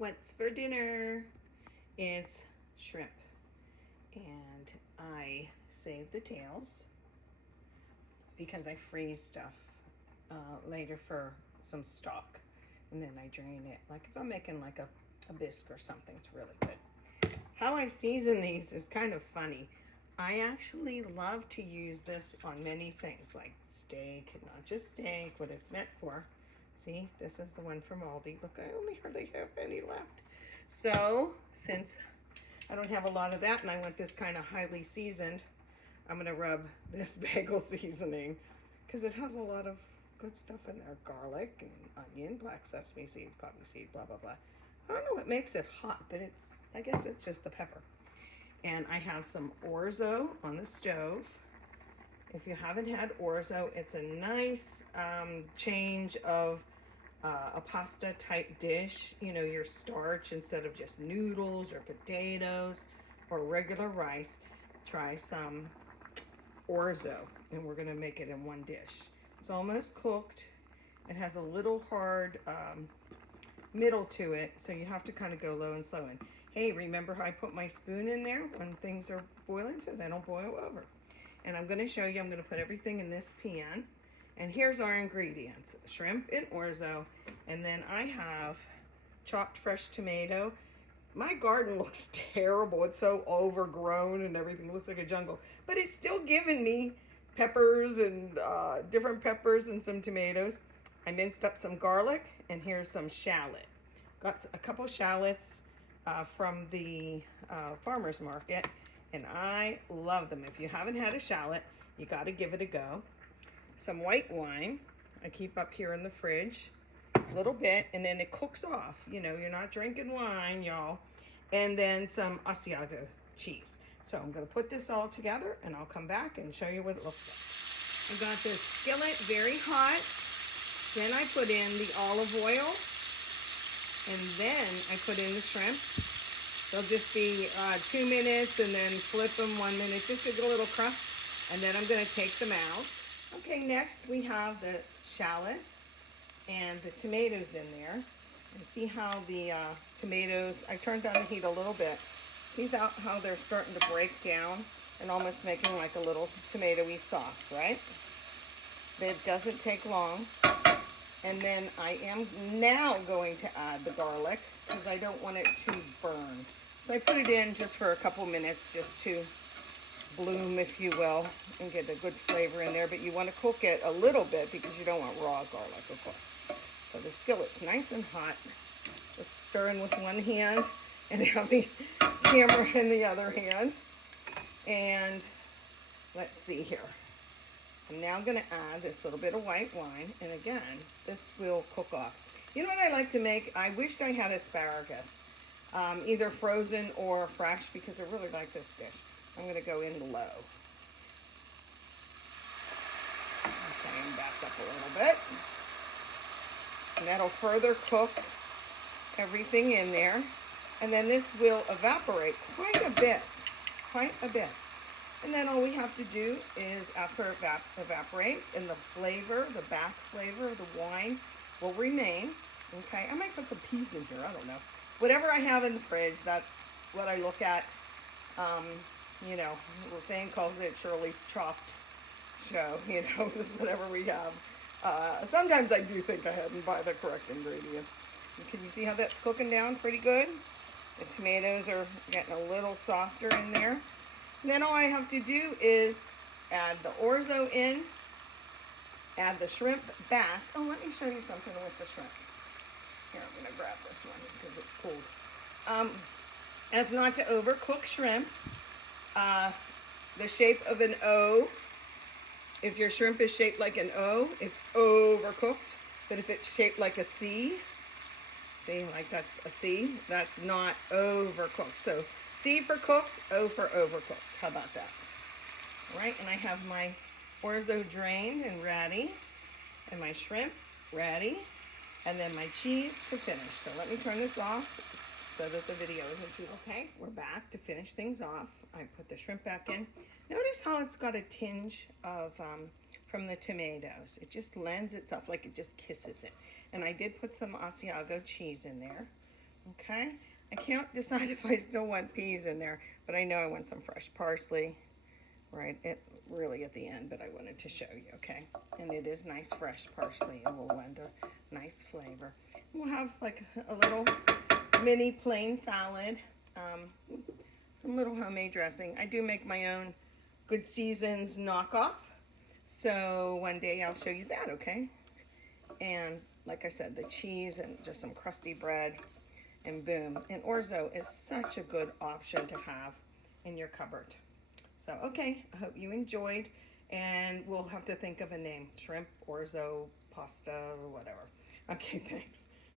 What's for dinner? It's shrimp. And I save the tails because I freeze stuff later for some stock. And then I drain it. Like if I'm making like a bisque or something, it's really good. How I season these is kind of funny. I actually love to use this on many things like steak, not just steak, what it's meant for. See, this is the one from Aldi. Look, I only hardly have any left. So, since I don't have a lot of that and I want this kind of highly seasoned, I'm gonna rub this bagel seasoning because it has a lot of good stuff in there. Garlic and onion, black sesame seeds, poppy seed, blah, blah, blah. I don't know what makes it hot, but I guess it's just the pepper. And I have some orzo on the stove. If you haven't had orzo, it's a nice change of a pasta type dish. You know, your starch instead of just noodles or potatoes or regular rice. Try some orzo, and we're gonna make it in one dish. It's almost cooked. It has a little hard middle to it, so you have to kind of go low and slow. And hey, remember how I put my spoon in there when things are boiling so they don't boil over? And I'm gonna show you, I'm gonna put everything in this pan. And here's our ingredients: shrimp and orzo. And then I have chopped fresh tomato. My garden looks terrible. It's so overgrown and everything looks like a jungle. But it's still giving me peppers and different peppers and some tomatoes. I minced up some garlic, and here's some shallot. Got a couple shallots from the farmer's market. And I love them. If you haven't had a shallot, you got to give it a go. Some white wine. I keep up here in the fridge a little bit, and then it cooks off. You know, you're not drinking wine, y'all. And then some Asiago cheese. So I'm going to put this all together, and I'll come back and show you what it looks like. I got this skillet very hot. Then I put in the olive oil, and then I put in the shrimp. They'll just be 2 minutes, and then flip them 1 minute just to get a little crust. And then I'm going to take them out. Okay, next we have the shallots and the tomatoes in there. And see how the tomatoes, I turned down the heat a little bit. See how they're starting to break down and almost making like a little tomatoey sauce, right? It doesn't take long. And then I am now going to add the garlic because I don't want it to burn. So I put it in just for a couple minutes just to bloom, if you will, and get a good flavor in there. But you want to cook it a little bit because you don't want raw garlic, of course. So the skillet's nice and hot. Just stirring with one hand and have the camera in the other hand. And let's see here. I'm now going to add this little bit of white wine. And again, this will cook off. You know what I like to make? I wished I had asparagus. Either frozen or fresh, because I really like this dish. I'm going to go in low. Okay, and back up a little bit. And that'll further cook everything in there. And then this will evaporate quite a bit. And then all we have to do is, after it evaporates, and the flavor, the back flavor of the wine will remain. Okay, I might put some peas in here, I don't know. Whatever I have in the fridge, that's what I look at. You know, Ruthane calls it Shirley's chopped show, you know, just whatever we have. Sometimes I do think ahead and buy the correct ingredients. And can you see how that's cooking down pretty good? The tomatoes are getting a little softer in there. And then all I have to do is add the orzo in, add the shrimp back. Oh, let me show you something with the shrimp. Here, I'm going to grab this one because it's cold. As not to overcook shrimp, the shape of an O, if your shrimp is shaped like an O, it's overcooked. But if it's shaped like a C, see, like that's a C, that's not overcooked. So C for cooked, O for overcooked. How about that? All right, and I have my orzo drained and ready, and my shrimp ready. And then my cheese for finish. So let me turn this off so that the video isn't too... Okay, we're back to finish things off. I put the shrimp back in. Notice how it's got a tinge of, from the tomatoes. It just lends itself, like it just kisses it. And I did put some Asiago cheese in there. Okay, I can't decide if I still want peas in there, but I know I want some fresh parsley really at the end, but I wanted to show you, okay? And it is nice fresh parsley. It will lend a nice flavor. We'll have like a little mini plain salad, some little homemade dressing. I do make my own Good Seasons knockoff, so one day I'll show you that, okay? And like I said, the cheese and just some crusty bread, and boom. And orzo is such a good option to have in your cupboard. So, okay, I hope you enjoyed, and we'll have to think of a name. Shrimp, orzo, pasta, or whatever. Okay, thanks.